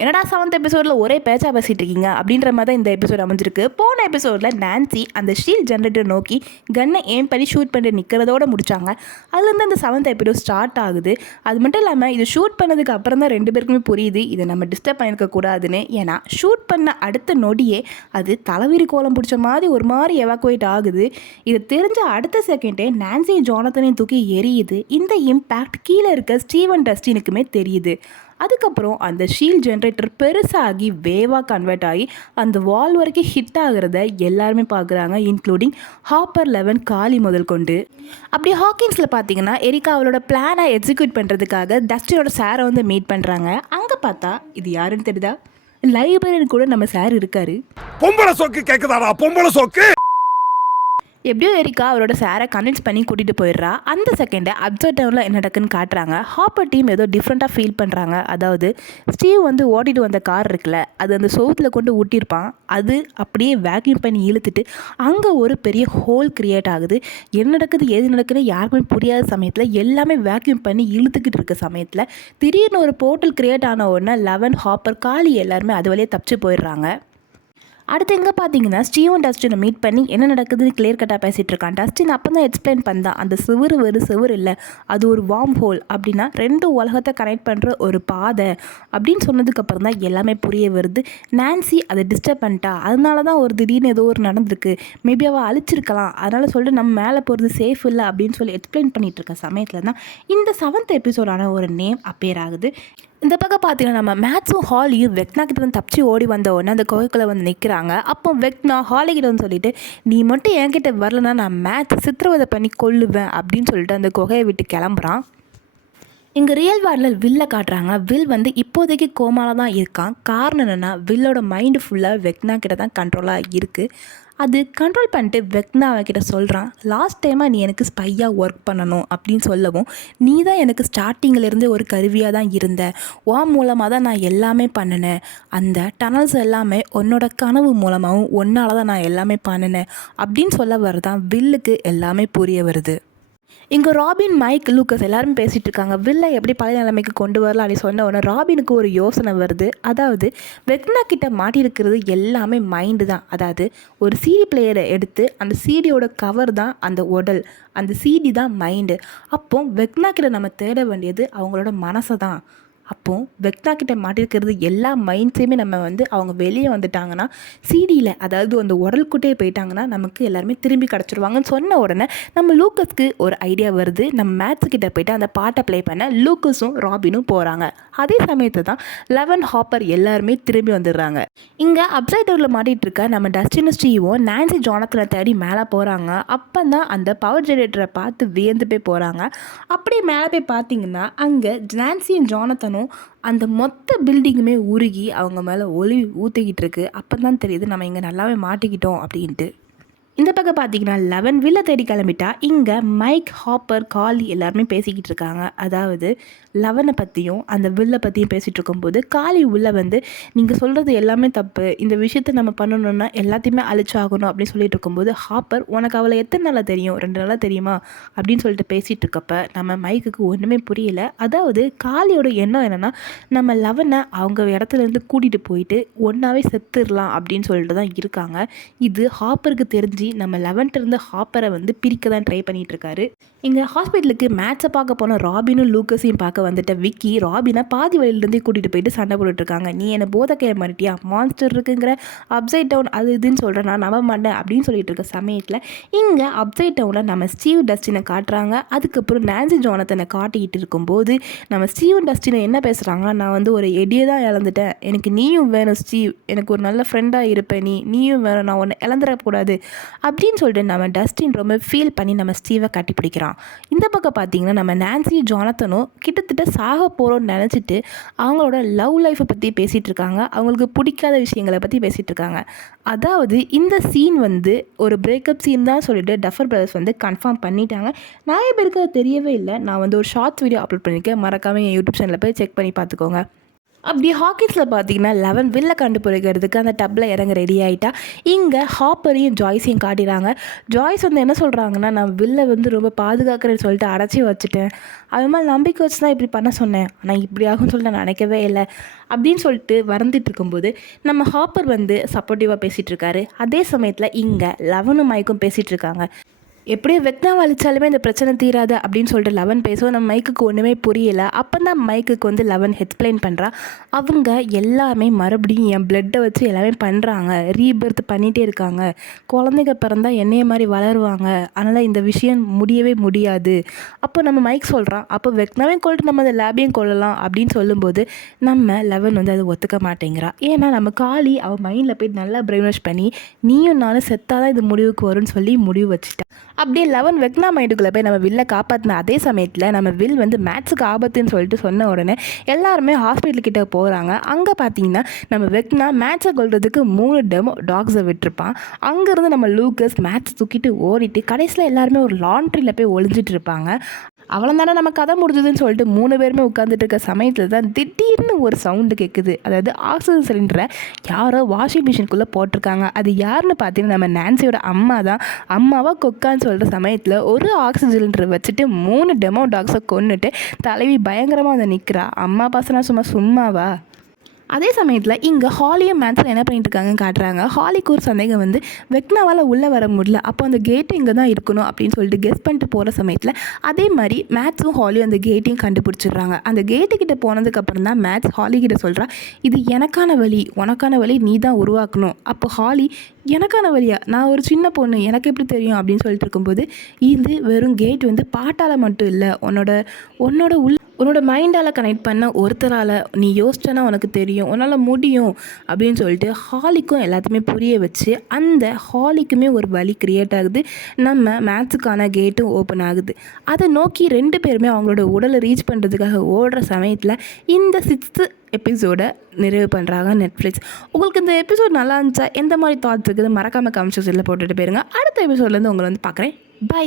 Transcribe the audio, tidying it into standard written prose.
என்னடா 7th எபிசோடில் ஒரே பேச்சா பேசிகிட்டு இருக்கீங்க அப்படின்ற மாதிரி தான் இந்த எபிசோட் அமைஞ்சிருக்கு. போன எபிசோடில் நான்சி அந்த ஷீல்ட் ஜென்ரேட்டர் நோக்கி கன்னை ஏம் பண்ணி ஷூட் பண்ணி நிற்கிறதோட முடிச்சாங்க. அதுலேருந்து அந்த 7th எபிசோட் ஸ்டார்ட் ஆகுது. அது மட்டும் இல்லாமல் இது ஷூட் பண்ணதுக்கு அப்புறம் தான் 2 பேருக்குமே புரியுது இதை நம்ம டிஸ்டர்ப் பண்ணியிருக்க கூடாதுன்னு. ஏன்னா ஷூட் பண்ண அடுத்த நொடியே அது தலைவிரி கோலம் பிடிச்ச மாதிரி ஒரு மாதிரி எவாக்குவேட் ஆகுது. இது தெரிஞ்ச அடுத்த செகண்டே நான்சி ஜானத்தனையும் தூக்கி எரியுது. இந்த இம்பேக்ட் கீழே இருக்க ஸ்டீவன் டஸ்டினுக்குமே தெரியுது. அதுக்கப்புறம் அந்த ஷீல்ட் ஜென்ரேட்டர் பெருசாகி வேவாக கன்வெர்ட் ஆகி அந்த வால் வரைக்கும் ஹிட் ஆகிறத எல்லாருமே பார்க்குறாங்க, இன்க்ளூடிங் ஹாப்பர் 11 காலி முதல் கொண்டு. அப்படி ஹாக்கின்ஸில் பார்த்தீங்கன்னா எரிக்கா அவளோட பிளானை எக்ஸிக்யூட் பண்ணுறதுக்காக டஸ்டினோட சாரை வந்து மீட் பண்ணுறாங்க. அங்கே பார்த்தா இது யாருன்னு தெரியுதா? லைப்ரரியன் கூட நம்ம சார் இருக்காரு. பொம்பளை சோக்கு கேட்குதாடா, பொம்பளை சோக்கு. எப்படியோ எரிக்கா அவரோட சாரை கன்வின்ஸ் பண்ணி கூட்டிகிட்டு போயிடுறா. அந்த செகண்டை அப்சர்வ் டவுனில் என்ன நடக்குன்னு காட்டுறாங்க. ஹாப்பர் டீம் ஏதோ டிஃப்ரெண்ட்டாக ஃபீல் பண்ணுறாங்க. அதாவது ஸ்டீவ் வந்து ஓட்டிட்டு வந்த கார் இருக்குல்ல, அது அந்த சோத்தில் கொண்டு ஊட்டியிருப்பான். அது அப்படியே வேக்யூம் பண்ணி இழுத்துட்டு அங்கே ஒரு பெரிய ஹோல் க்ரியேட் ஆகுது. என்ன நடக்குது ஏது நடக்குதுன்னு யாருக்குமே புரியாத சமயத்தில் எல்லாமே வேக்யூம் பண்ணி இழுத்துக்கிட்டு இருக்க சமயத்தில் திடீர்னு ஒரு போர்ட்டல் க்ரியேட் ஆன உடனே 11 ஹாப்பர் காலி எல்லாருமே அது வழியே தப்பிச்சு போயிடுறாங்க. அடுத்து எங்கே பார்த்தீங்கன்னா ஸ்டீவன் டஸ்டினை மீட் பண்ணி என்ன நடக்குதுன்னு கிளியர் கட்டாக பேசிகிட்டு இருக்கான். டஸ்டின் அப்போ தான் எக்ஸ்பிளைன் பண்ணான், அந்த சுவர் சுவர் இல்லை, அது ஒரு வார்ம் ஹோல், அப்படின்னா 2 உலகத்தை கனெக்ட் பண்ணுற ஒரு பாதை அப்படின்னு சொன்னதுக்கப்புறம் தான் எல்லாமே புரிய வருது. நான்சி அதை டிஸ்டர்ப் பண்ணிட்டா, அதனால தான் ஒரு திடீர்னு ஏதோ ஒரு நடந்திருக்கு, மேபி அவள் அழிச்சிருக்கலாம், அதனால் சொல்லிட்டு நம்ம மேலே போகிறது சேஃப் இல்லை அப்படின்னு சொல்லி எக்ஸ்பிளைன் பண்ணிகிட்டு இருக்க சமயத்தில் தான் இந்த 7th எபிசோடான ஒரு நேம் அப்பேர் ஆகுது. இந்த பக்கம் பார்த்தீங்கன்னா நம்ம மேத்ஸும் ஹாலியும் வெக்னா கிட்ட வந்து தப்பிச்சு ஓடி வந்த உடனே அந்த குகைக்குள்ளே வந்து நிற்கிறாங்க. அப்போ வெக்னா ஹாலிகிட்ட வந்து சொல்லிட்டு நீ மட்டும் என்கிட்ட வரலன்னா நான் மேத்ஸ் சித்திரவதை பண்ணி கொல்லுவேன் அப்படின்னு சொல்லிட்டு அந்த குகையை விட்டு கிளம்புறான். இங்கே ரியல் வேர்ல்டில் வில்லை காட்டுறாங்க. வில் வந்து இப்போதைக்கு கோமால தான் இருக்கான். காரணம் என்னென்னா வில்லோட மைண்டு ஃபுல்லாக வெக்னா கிட்ட தான் கண்ட்ரோலாக இருக்குது. அது கண்ட்ரோல் பண்ணிட்டு வெக்னா அவன்கிட்ட சொல்கிறான், லாஸ்ட் டைமாக நீ எனக்கு ஸ்பையாக ஒர்க் பண்ணணும் அப்படின்னு சொல்லவும், நீ தான் எனக்கு ஸ்டார்டிங்கிலேருந்து ஒரு கருவியாக தான் இருந்த, மூலமாக தான் நான் எல்லாமே பண்ணினேன், அந்த டனல்ஸ் எல்லாமே உன்னோட கனவு மூலமாகவும் ஒன்றால் தான் நான் எல்லாமே பண்ணினேன் அப்படின்னு சொல்ல வரதான் வில்லுக்கு எல்லாமே புரிய வருது. இங்கே ராபின், மைக், லூக்கஸ் எல்லாரும் பேசிகிட்டு இருக்காங்க. வில்லை எப்படி பழைய நிலைமைக்கு கொண்டு வரலாம் அப்படின்னு சொன்ன உடனே ராபினுக்கு ஒரு யோசனை வருது. அதாவது வெக்னா கிட்ட மாட்டியிருக்கிறது எல்லாமே மைண்டு தான். அதாவது ஒரு சிடி பிளேயரை எடுத்து அந்த சிடியோட கவர் தான் அந்த உடல், அந்த சிடி தான் மைண்டு. அப்போ வெக்னா கிட்ட நம்ம தேட வேண்டியது அவங்களோட மனசை தான். அப்போது வெக்னா கிட்ட மாட்டிருக்கிறது எல்லா மைண்ட்ஸையுமே நம்ம வந்து அவங்க வெளியே வந்துட்டாங்கன்னா சிடியில், அதாவது அந்த உடல்குட்டே போயிட்டாங்கன்னா நமக்கு எல்லாருமே திரும்பி கிடச்சிருவாங்கன்னு சொன்ன உடனே நம்ம லூக்கஸ்க்கு ஒரு ஐடியா வருது. நம்ம மேத்ஸ் கிட்ட போயிட்டு அந்த பாட்டை ப்ளே பண்ண லூக்கஸும் ராபினும் போகிறாங்க. அதே சமயத்தை தான் 11 ஹாப்பர் எல்லாருமே திரும்பி வந்துடுறாங்க. இங்கே அப்சைட் டோரில் மாட்டிகிட்டு இருக்க நம்ம டஸ்டின் ஸ்டீவும் நான்சி ஜானத்தனை தேடி மேலே போகிறாங்க. அப்போ தான் அந்த பவர் ஜெனரேட்டரை பார்த்து வியந்து போய் போகிறாங்க. அப்படியே மேலே போய் பார்த்தீங்கன்னா அங்கே நான்சியும் ஜானத்தனும் அந்த மொத்த பில்டிங்குமே உருகி அவங்க மேலே ஒளி ஊற்றிக்கிட்டு இருக்கு. அப்போ தான் தெரியுது நம்ம இங்கே நல்லாவே மாட்டிக்கிட்டோம் அப்படின்ட்டு. இந்த பக்கம் பார்த்தீங்கன்னா 11 வில்லை தேடி கிளம்பிட்டா. இங்கே மைக், ஹாப்பர், காலி எல்லாருமே பேசிக்கிட்டு இருக்காங்க. அதாவது 11 பற்றியும் அந்த வில்லை பற்றியும் பேசிகிட்டு இருக்கும்போது காலி உள்ள வந்து நீங்கள் சொல்கிறது எல்லாமே தப்பு, இந்த விஷயத்தை நம்ம பண்ணணுன்னா எல்லாத்தையுமே அழிச்சாகணும் அப்படின்னு சொல்லிட்டு இருக்கும்போது ஹாப்பர், உனக்கு அவளை எத்தனை நாளாக தெரியும், 2 நாளாக தெரியுமா அப்படின்னு சொல்லிட்டு பேசிகிட்டு இருக்கப்ப நம்ம மைக்குக்கு ஒன்றுமே புரியல. அதாவது காலியோட எண்ணம் என்னென்னா நம்ம 11 அவங்க இடத்துலேருந்து கூட்டிகிட்டு போயிட்டு ஒன்றாவே செத்துடலாம் அப்படின்னு சொல்லிட்டு தான் இருக்காங்க. இது ஹாப்பருக்கு தெரிஞ்சு நம்ம 11 இருந்து ஹாப்பரை வந்து பிரிக்க தான் ட்ரை பண்ணிட்டு இருக்காரு. இங்கே ஹாஸ்பிட்டலுக்கு மேட்சை பார்க்க போன ராபினும் லூக்கஸையும் பார்க்க வந்துட்ட விக்கி ராபினை பாதி வழியிலேருந்தே கூட்டிகிட்டு போயிட்டு சண்டை போட்டுட்ருக்காங்க. நீ என்னை போதைக்கைய மாட்டியா, மான்ஸ்டர் இருக்குங்கிற, அப்சைட் டவுன் அது இதுன்னு சொல்கிறேன், நான் நம்ப மாட்டேன் அப்படின்னு சொல்லிட்டு இருக்க சமயத்தில் இங்கே அப்சைட் டவுனில் நம்ம ஸ்டீவ் டஸ்டினை காட்டுறாங்க. அதுக்கப்புறம் நான்சி ஜானத்தனை காட்டிக்கிட்டு இருக்கும்போது நம்ம ஸ்டீவன் டஸ்டினை என்ன பேசுகிறாங்கன்னா, நான் வந்து ஒரு எடியை தான் இழந்துட்டேன், எனக்கு நீயும் வேணும் ஸ்டீவ், எனக்கு ஒரு நல்ல ஃப்ரெண்டாக இருப்பேன், நீயும் வேணும், நான் ஒன்று இழந்துடக்கூடாது அப்படின்னு சொல்லிட்டு நம்ம டஸ்டின் ரொம்ப ஃபீல் பண்ணி நம்ம ஸ்டீவை கட்டி பிடிக்கிறான். இந்த பக்கம் பார்த்தீங்கன்னா நம்ம நான்சி ஜானத்தனும் கிட்டத்தட்ட சாக போகிறோன்னு நினச்சிட்டு அவங்களோட லவ் லைஃப்பை பற்றி பேசிகிட்டு இருக்காங்க. அவங்களுக்கு பிடிக்காத விஷயங்களை பற்றி பேசிகிட்டு இருக்காங்க. அதாவது இந்த சீன் வந்து ஒரு பிரேக்கப் சீன் தான் சொல்லிட்டு டஃபர் பிரதர்ஸ் வந்து கன்ஃபார்ம் பண்ணிட்டாங்க. நிறைய பேருக்கு அது தெரியவே இல்லை. நான் வந்து ஒரு ஷார்ட்ஸ் வீடியோ அப்லோட் பண்ணியிருக்கேன், மறக்காமல் என் யூடியூப் சேனலில் போய் செக் பண்ணி பார்த்துக்கோங்க. அப்படி ஹாக்கிஸில் பார்த்தீங்கன்னா 11 வில்ல கண்டுபிடிக்கிறதுக்கு அந்த டப்பில் இறங்க ரெடி ஆகிட்டா. இங்கே ஹாப்பரையும் ஜாய்ஸையும் காட்டிடுறாங்க. ஜாய்ஸ் வந்து என்ன சொல்கிறாங்கன்னா, நான் வில்ல வந்து ரொம்ப பாதுகாக்கிறேன்னு சொல்லிட்டு அடைச்சி வச்சுட்டேன். அது மாதிரி நம்பிக்கை வச்சு தான் இப்படி பண்ண சொன்னேன். ஆனால் இப்படி ஆகும்னு சொல்லிட்டு நான் நினைக்கவே இல்லை அப்படின்னு சொல்லிட்டு வருந்திட்டு இருக்கும்போது நம்ம ஹாப்பர் வந்து சப்போர்ட்டிவாக பேசிகிட்டு இருக்காரு. அதே சமயத்தில் இங்கே 11 மைக்கும் பேசிகிட்டு இருக்காங்க. எப்படியோ வெக்னாவை அழிச்சாலுமே இந்த பிரச்சனை தீராது அப்படின்னு சொல்லிட்டு 11 பேசுவோம். நம்ம மைக்குக்கு ஒன்றுமே புரியலை. அப்போ தான் மைக்குக்கு வந்து 11 எக்ஸ்பிளைன் பண்ணுறா. அவங்க எல்லாமே மறுபடியும் என் பிளட்டை வச்சு எல்லாமே பண்ணுறாங்க, ரீபர்த் பண்ணிகிட்டே இருக்காங்க. குழந்தைங்க பிறந்தா என்னைய மாதிரி வளருவாங்க, அதனால் இந்த விஷயம் முடியவே முடியாது. அப்போ நம்ம மைக் சொல்கிறான், அப்போ வெக்னாவையும் கொள்ளிட்டு நம்ம அந்த லேபையும் கொள்ளலாம் அப்படின்னு சொல்லும்போது நம்ம 11 வந்து அதை ஒத்துக்க மாட்டேங்கிறா. ஏன்னா நம்ம காளி அவள் மைண்டில் போய் நல்லா பிரெயின் வாஷ் பண்ணி நீயும் நானும் செத்தாதான் இது முடிவுக்கு வரும்னு சொல்லி முடிவு வச்சுட்டா. அப்படியே 11 வெக்னா மைண்டுக்குள்ளே போய் நம்ம வில்லை காப்பாற்றின அதே சமயத்தில் நம்ம வில் வந்து மேத்ஸுக்கு ஆபத்துன்னு சொல்லிட்டு சொன்ன உடனே எல்லாருமே ஹாஸ்பிட்டல்கிட்ட போகிறாங்க. அங்கே பார்த்தீங்கன்னா நம்ம வெக்னா மேட்சை கொள்றதுக்கு 3 டெமோ டாக்ஸை விட்டுருப்பான். அங்கேருந்து நம்ம லூக்கஸ் மேட்ச் தூக்கிட்டு ஓடிட்டு கடைசியில் எல்லாருமே ஒரு லாண்ட்ரியில் போய் ஒளிஞ்சிட்டு இருப்பாங்க. அவ்வளோதானே நம்ம கதை முடிஞ்சதுன்னு சொல்லிட்டு 3 பேருமே உட்காந்துட்டு இருக்க சமயத்தில் தான் திடீர்னு ஒரு சவுண்டு கேட்குது. அதாவது ஆக்சிஜன் சிலிண்டரை யாரோ வாஷிங் மிஷினுக்குள்ளே போட்டிருக்காங்க. அது யாருன்னு பார்த்தீங்கன்னா நம்ம நான்சியோட அம்மா தான். அம்மாவா கொக்கான்னு சொல்கிற சமயத்தில் ஒரு ஆக்சிஜன் சிலிண்டரை வச்சுட்டு 3 டெமோ டாக்ஸை கொன்னுட்டு தலைவி பயங்கரமாக வந்து நிற்கிறா. அம்மா பசங்க சும்மாவா? அதே சமயத்தில் இங்கே ஹாலியும் மேத்ஸில் என்ன பண்ணிட்டு இருக்காங்கன்னு காட்டுறாங்க. ஹாலிக்கு ஒரு சந்தேகம் வந்து வெக்னாவால் உள்ளே வர முடியல, அப்போ அந்த கேட்டு இங்கே தான் இருக்கணும் அப்படின்னு சொல்லிட்டு கெஸ் பண்ணிட்டு போகிற சமயத்தில் அதே மாதிரி மேத்ஸும் ஹாலியும் அந்த கேட்டையும் கண்டுபிடிச்சிடுறாங்க. அந்த கேட்டுக்கிட்ட போனதுக்கப்புறம் தான் மேத்ஸ் ஹாலிக்கிட்ட சொல்கிறா, இது எனக்கான வழி, உனக்கான வழி நீ தான் உருவாக்கணும். அப்போ ஹாலி, எனக்கான வழியா? நான் ஒரு சின்ன பொண்ணு, எனக்கு எப்படி தெரியும் அப்படின்னு சொல்லிட்டு இருக்கும்போது இது வெறும் கேட் வந்து பாட்டால் மட்டும் இல்லை, உன்னோட மைண்டால் கனெக்ட் பண்ண ஒருத்தரால் நீ யோசிச்சனா உனக்கு தெரியும், உன்னால் முடியும் அப்படின்னு சொல்லிட்டு ஹாலிக்கும் எல்லாத்தையுமே புரிய வச்சு அந்த ஹாலிக்குமே ஒரு வழி க்ரியேட் ஆகுது. நம்ம மேத்ஸுக்கான கேட்டும் ஓப்பன் ஆகுது. அதை நோக்கி 2 பேருமே அவங்களோட உடலை ரீச் பண்ணுறதுக்காக ஓடுற சமயத்தில் இந்த 6th எபிசோடை நிறைவு பண்ணுறாங்க நெட்ஃப்ளிக்ஸ். உங்களுக்கு இந்த எபிசோட் நல்லா இருந்துச்சா, எந்த மாதிரி தாட்ஸ் இருக்குது மறக்காமல் கமெண்ட் செக்ஷனில் போட்டுட்டு போயிருங்க. அடுத்த எபிசோட்லேருந்து உங்களை வந்து பார்க்குறேன். பை.